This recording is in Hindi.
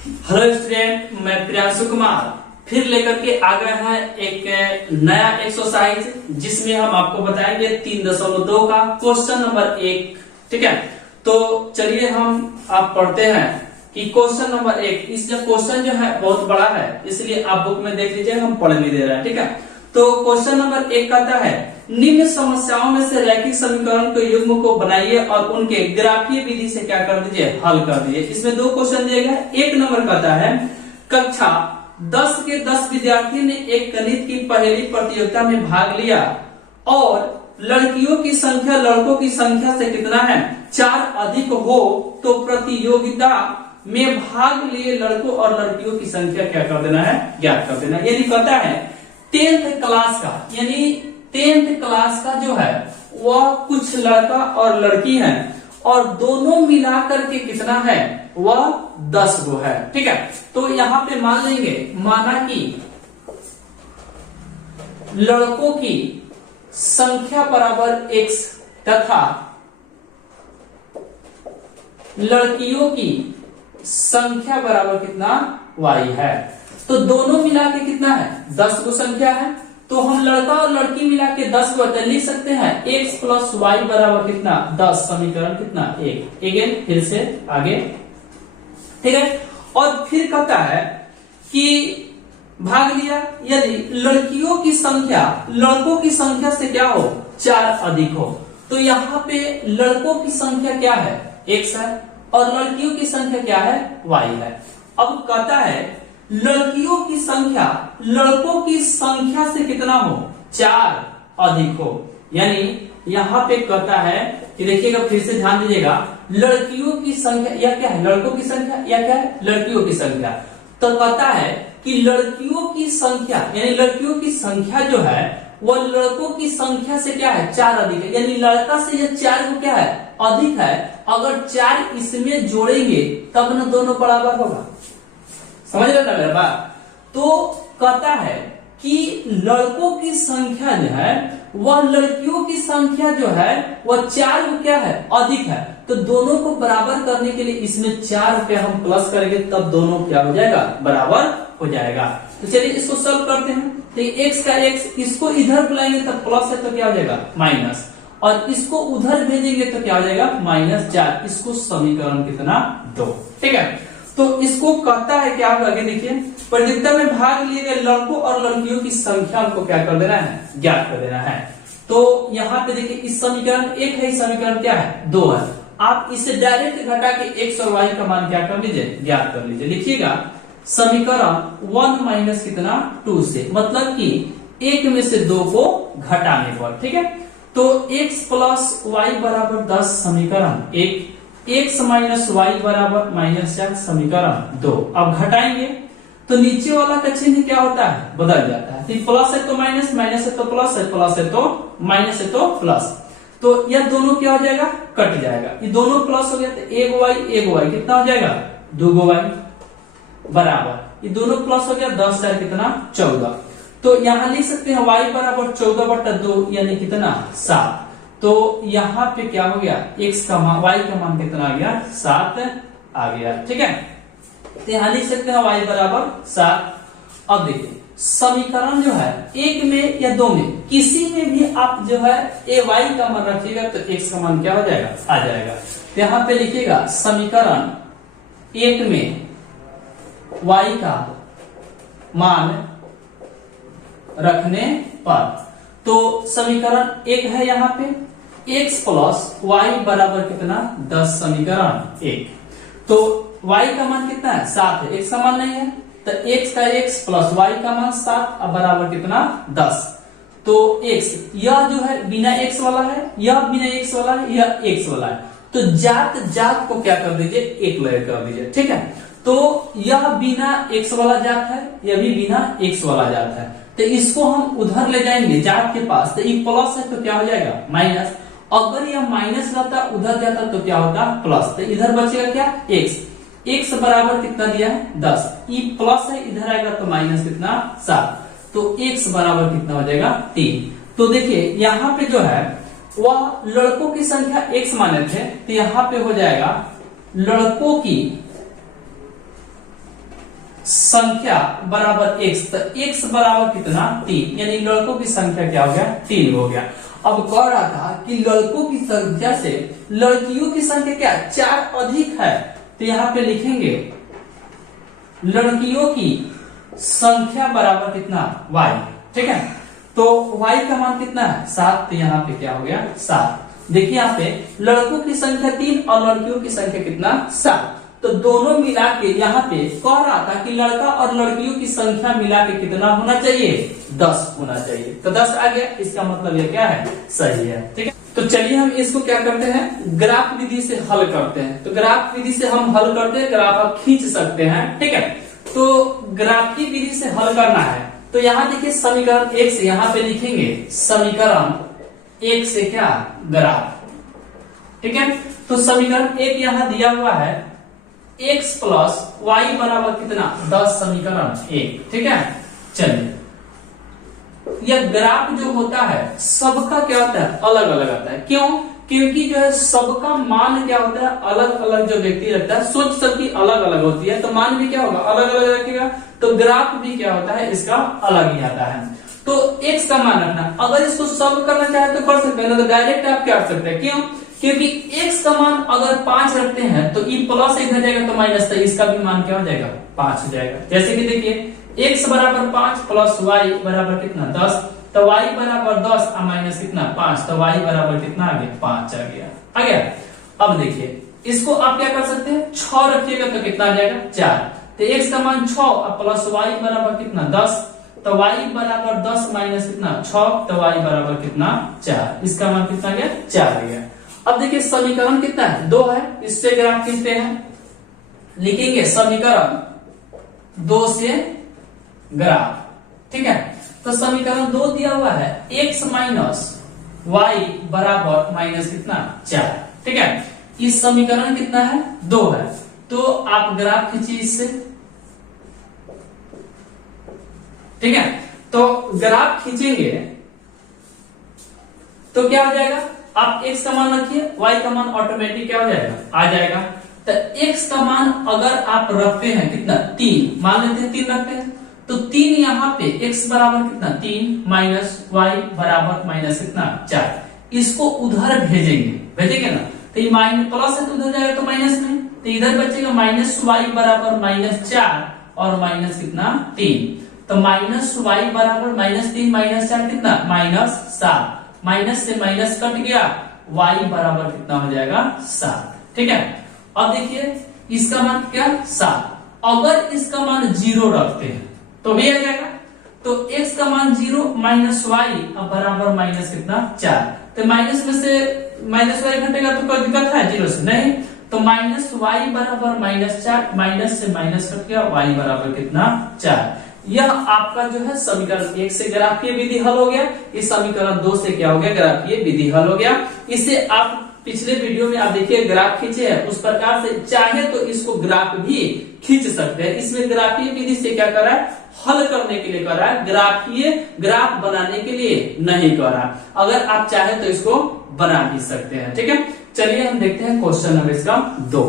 हेलो स्टूडेंट, मैं प्रियांशु कुमार फिर लेकर के आ गए हैं एक नया एक्सरसाइज जिसमें हम आपको बताएंगे 3.2 का क्वेश्चन नंबर 1। ठीक है, तो चलिए हम आप पढ़ते हैं कि क्वेश्चन नंबर 1। इस क्वेश्चन जो है बहुत बड़ा है, इसलिए आप बुक में देख लीजिए, हम पढ़ नहीं दे रहे हैं। ठीक है, तो क्वेश्चन नंबर 1 कहता है निम्न समस्याओं में से रैखिक समीकरण के युग्म को बनाइए और उनके ग्राफीय विधि से क्या कर दीजिए, हल कर दीजिए। इसमें 2 क्वेश्चन दिए गए। 1 नंबर कहता है कक्षा 10 के 10 विद्यार्थी ने एक गणित की पहेली प्रतियोगिता में भाग लिया और लड़कियों की संख्या लड़कों की संख्या से कितना है, 4 अधिक हो तो प्रतियोगिता में भाग लिए लड़कों और लड़कियों की संख्या क्या कर देना है, ज्ञात कर देना। यानी कहता है 10th क्लास का, यानी 10th क्लास का जो है वह कुछ लड़का और लड़की है और दोनों मिलाकर के कितना है, वह 10 गो है। ठीक है, तो यहां पे मान लेंगे, माना कि लड़कों की संख्या बराबर x तथा लड़कियों की संख्या बराबर कितना y है। तो दोनों मिला के कितना है, 10 गो संख्या है। तो हम लड़का और लड़की मिला के 10 गो लिख सकते हैं x प्लस वाई बराबर कितना, 10। समीकरण कितना, 1। अगेन फिर से आगे। ठीक है, और फिर कहता है कि भाग लिया यदि लड़कियों की संख्या लड़कों की संख्या से क्या हो, 4 अधिक हो। तो यहाँ पे लड़कों की संख्या क्या है, x है और लड़कियों की संख्या क्या है, y है। अब कहता है लड़कियों की संख्या लड़कों की संख्या से कितना हो, 4 अधिक हो। यानी यहाँ पे कहता है कि देखिएगा, फिर से ध्यान दीजिएगा, लड़कियों की संख्या या क्या है, लड़कों की संख्या या क्या है, लड़कियों की संख्या। तो कहता है कि लड़कियों की संख्या यानी लड़कियों की संख्या जो है वह लड़कों की संख्या से क्या है, 4 अधिक है। यानी लड़का से यह 4 को क्या है, अधिक है। अगर 4 इसमें जोड़ेंगे तब न दोनों बराबर होगा। समझ रहे ना मेरा बात। तो कहता है कि लड़कों की संख्या जो है वह लड़कियों की संख्या जो है वह 4 को क्या है, अधिक है। तो दोनों को बराबर करने के लिए इसमें 4 रुपया हम प्लस करेंगे, तब दोनों क्या हो जाएगा, बराबर हो जाएगा। तो चलिए इसको सॉल्व करते हैं। तो x का x, इसको इधर बुलाएंगे तब प्लस है तो क्या हो जाएगा, माइनस, और इसको उधर भेजेंगे तो क्या हो जाएगा, -4। इसको समीकरण कितना, 2। ठीक है, तो इसको कहता है कि आप आगे देखिए, प्रतियोगिता में भाग लिए गए लड़कों और लड़कियों की संख्या को क्या कर देना है, ज्ञात कर देना है। तो यहाँ पे देखिए इस समीकरण 1 है, इस समीकरण क्या है, 2 है। आप इसे डायरेक्ट घटा के x और y का मान क्या कर लीजिए, ज्ञात कर लीजिए। लिखिएगा समीकरण 1 माइनस कितना, 2 से, मतलब कि 1 में से 2 को घटाने पर। ठीक है, तो x प्लस वाई बराबर 10 समीकरण 1, x माइनस वाई बराबर -4 समीकरण 2। अब घटाएंगे तो नीचे वाला का चिन्ह क्या होता है, बदल जाता है। प्लस है तो माइनस, माइनस है तो प्लस है, प्लस है तो माइनस है तो प्लस। तो यह दोनों क्या हो जाएगा, कट जाएगा। ये दोनों प्लस हो गया तो 1 y कितना हो जाएगा, 2 y बराबर, ये दोनों प्लस हो गया, 10 है कितना, 14। तो यहाँ लिख सकते हैं y बराबर 14/2 यानी कितना, 7। तो यहाँ पे क्या हो गया, x का मान, y का मान कितना आ गया, 7 आ गया। ठीक है, तो यहाँ लिख सकते हैं y बराबर 7। अब देखिए समीकरण जो है 1 में या 2 में किसी में भी आप जो है y का मान रखिएगा तो x का मान क्या हो जाएगा, आ जाएगा। तो यहाँ पे लिखिएगा समीकरण 1 में y का मान रखने पर, तो समीकरण 1 है यहाँ पे x प्लस वाई बराबर कितना, 10 समीकरण 1। तो y का मान कितना है, 7 है, x का मान नहीं है, तो x का x प्लस y का मान 7 अब बराबर कितना, 10। तो x यह जो है बिना x वाला है, यह बिना x वाला है, यह x वाला है। तो जात जात को क्या कर दीजिए, 1 लय कर दीजिए। ठीक है, तो यह बिना x वाला जात है, यह भी बिना x वाला जात है। तो इसको हम उधर ले जाएंगे जात के पास, तो ये प्लस है तो क्या हो जाएगा, माइनस। अगर यह माइनस रहता उधर जाता तो क्या होता, प्लस। तो इधर बचेगा क्या, x बराबर कितना दिया है, 10। ये प्लस है, इधर आएगा तो माइनस कितना, 7। तो x बराबर कितना हो जाएगा, 3। तो देखिए यहाँ पे जो है वह लड़कों की संख्या x माने थे, तो यहाँ पे हो जाएगा लड़कों की संख्या बराबर x, तो x बराबर कितना 3, यानी लड़कों की संख्या क्या हो गया 3 हो गया। अब कह रहा था कि लड़कों की संख्या से लड़कियों की संख्या क्या 4 अधिक है, तो यहाँ पे लिखेंगे लड़कियों की संख्या बराबर कितना y, ठीक है। तो y का मान कितना है 7, तो यहाँ पे क्या हो गया 7। देखिए यहाँ पे लड़कों की संख्या 3 और लड़कियों की संख्या कितना 7, तो दोनों मिला के यहाँ पे कह रहा था कि लड़का और लड़कियों की संख्या मिला के कितना होना चाहिए 10 होना चाहिए, तो 10 आ गया। इसका मतलब ये क्या है सही है, ठीक है। तो चलिए हम इसको क्या करते हैं ग्राफ विधि से हल करते हैं। तो ग्राफ विधि से हम हल करते हैं, ग्राफ आप खींच सकते हैं, ठीक है। तो ग्राफ की विधि से हल करना है, तो यहाँ देखिए समीकरण 1 से यहाँ पे लिखेंगे समीकरण 1 से क्या ग्राफ, ठीक है। तो समीकरण 1 यहाँ दिया हुआ है x प्लस वाई बराबर कितना 10, समीकरण 1, ठीक है। चलिए यह ग्राफ जो होता है सबका क्या होता है अलग अलग आता है, क्यों? क्योंकि जो है सबका मान क्या होता है अलग अलग, जो व्यक्ति रखता है सोच सबकी अलग अलग होती है, तो मान भी क्या होगा अलग अलग रखेगा, तो ग्राफ भी क्या होता है इसका अलग ही आता है। तो x का मान रखना, अगर इसको सॉल्व करना चाहे तो कर सकते हैं, तो डायरेक्ट आप क्या कर सकते हैं, क्यों? क्योंकि x का मान अगर 5 रखते हैं तो e प्लस इधर जाएगा तो माइनस, तो इसका भी मान क्या हो जाएगा 5 हो जाएगा। जैसे कि देखिए x बराबर 5 प्लस y बराबर कितना 10, तो y बराबर 10 और माइनस कितना 5, तो y बराबर कितना आ गया 5 आ गया। अब देखिए इसको आप क्या कर सकते हैं 6 रखिएगा तो कितना आ जाएगा 4, तो x का मान 6 और प्लस y बराबर कितना 10, तो y बराबर 10 माइनस कितना 6, तो y बराबर कितना 4, इसका मान कितना गया 4 आ गया। अब देखिए समीकरण कितना है 2 है, इससे ग्राफ खींचते हैं, लिखेंगे समीकरण 2 से ग्राफ, ठीक है। तो समीकरण 2 दिया हुआ है x माइनस वाई बराबर माइनस कितना 4, ठीक है। इस समीकरण कितना है 2 है, तो आप ग्राफ खींचिए इससे, ठीक है। तो ग्राफ खींचेंगे तो क्या हो जाएगा, आप x का मान रखिए, y का मान ऑटोमेटिक क्या हो जाएगा आ जाएगा। तो x का मान अगर आप रखते हैं कितना 3, मान लेते हैं 3 रखते हैं, तो 3 यहाँ पे x बराबर कितना 3 माइनस y बराबर माइनस कितना 4, इसको उधर भेजेंगे ना, तो ये माइनस प्लस है तो उधर जाएगा तो माइनस में, तो इधर बचेगा माइनस y बराबर माइनस 4 और माइनस कितना 3, तो माइनस y बराबर माइनस 3 माइनस 4 कितना माइनस 7, माइनस से माइनस कट गया, y बराबर कितना हो जाएगा 7, ठीक है। अब देखिए इसका मान क्या 7, अगर इसका मान 0 रखते हैं तो भी आ जाएगा, तो x का मान 0 माइनस y बराबर माइनस कितना 4, तो माइनस में से माइनस y घटेगा तो कोई दिक्कत है 0 से नहीं, तो माइनस y बराबर माइनस 4, माइनस से माइनस कट गया, y बराबर कितना 4। यह आपका जो है समीकरण 1 से ग्राफीय विधि हल हो गया, इस समीकरण 2 से क्या हो गया ग्राफीय विधि हल हो गया। इसे आप पिछले वीडियो में आप देखिए ग्राफ खींचे हैं, उस प्रकार से चाहे तो इसको ग्राफ भी खींच सकते हैं। इसमें ग्राफीय विधि से क्या कर रहा है हल करने के लिए कर रहा है, ग्राफीय ग्राफ बनाने के लिए नहीं कर रहा। अगर आप चाहे तो इसको बना भी सकते हैं, ठीक है। चलिए हम देखते हैं क्वेश्चन नंबर इसका 2।